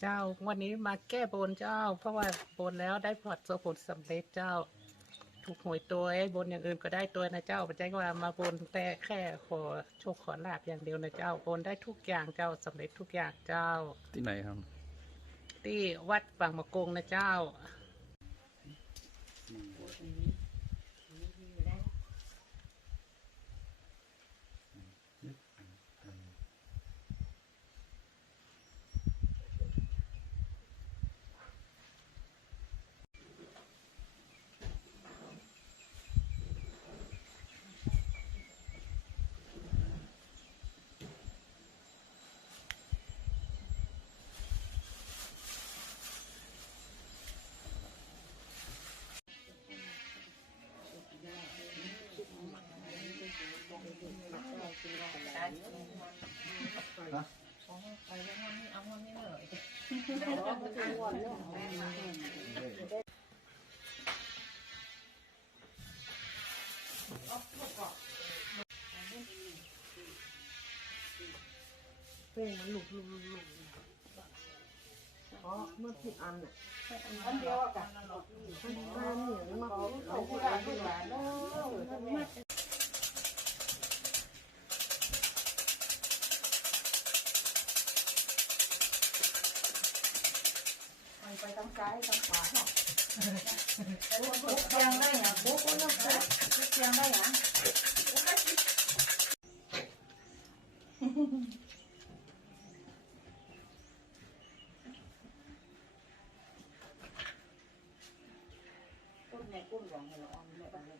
เจ้า วันนี้มาแก้บนเจ้า เพราะว่าบนแล้วได้ผลสผลสำเร็จเจ้า ถูกหวยตัวไอ้บนอย่างอื่นก็ได้ตัวนะเจ้าไม่ใช่ว่ามาบนแต่แค่ขอโชคขอลาบอย่างเดียวนะเจ้าบนได้ทุกอย่างเจ้าสำเร็จทุกอย่างเจ้า ที่ไหนครับ ที่วัดบางมะกงนะเจ้า เพลงมันหลุดหลุดหลุดหลุดเพราะเมื่อผิดอันน่ะอันเดียวกันมันมันเหนียวมากเอาผู้หลา ไปทางซ้ายทางขวาเนาะบุกเตียงได้หยังบุกคนนั้นบุกเตียงได้หยังกุ้นในกุ้นหวังให้เราออมไม่ได้เลยร้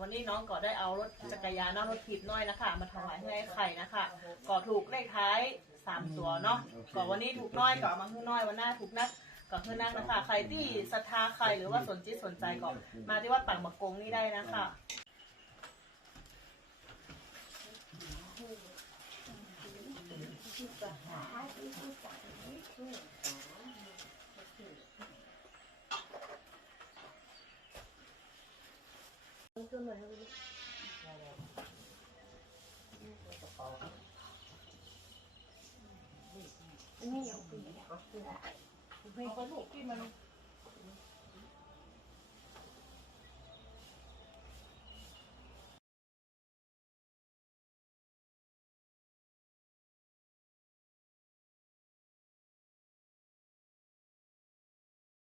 วันนี้น้องก็ได้เอารถจักรยานเนอะรถถีบน้อยนะคะ มาถวายให้ไอ้ไข่นะคะ ก็ถูกเลขท้ายสามตัวเนาะก็วันนี้ถูกน้อยก็เอามาขึ้นน้อยวันหน้าถูกนักก็คือนักนะคะ ใครที่ศรัทธาใครหรือว่าสนจิตสนใจก็มาที่วัดปังมะกงนี่ได้นะคะอันนี้เอา ไปเอาไปลูกที่มัน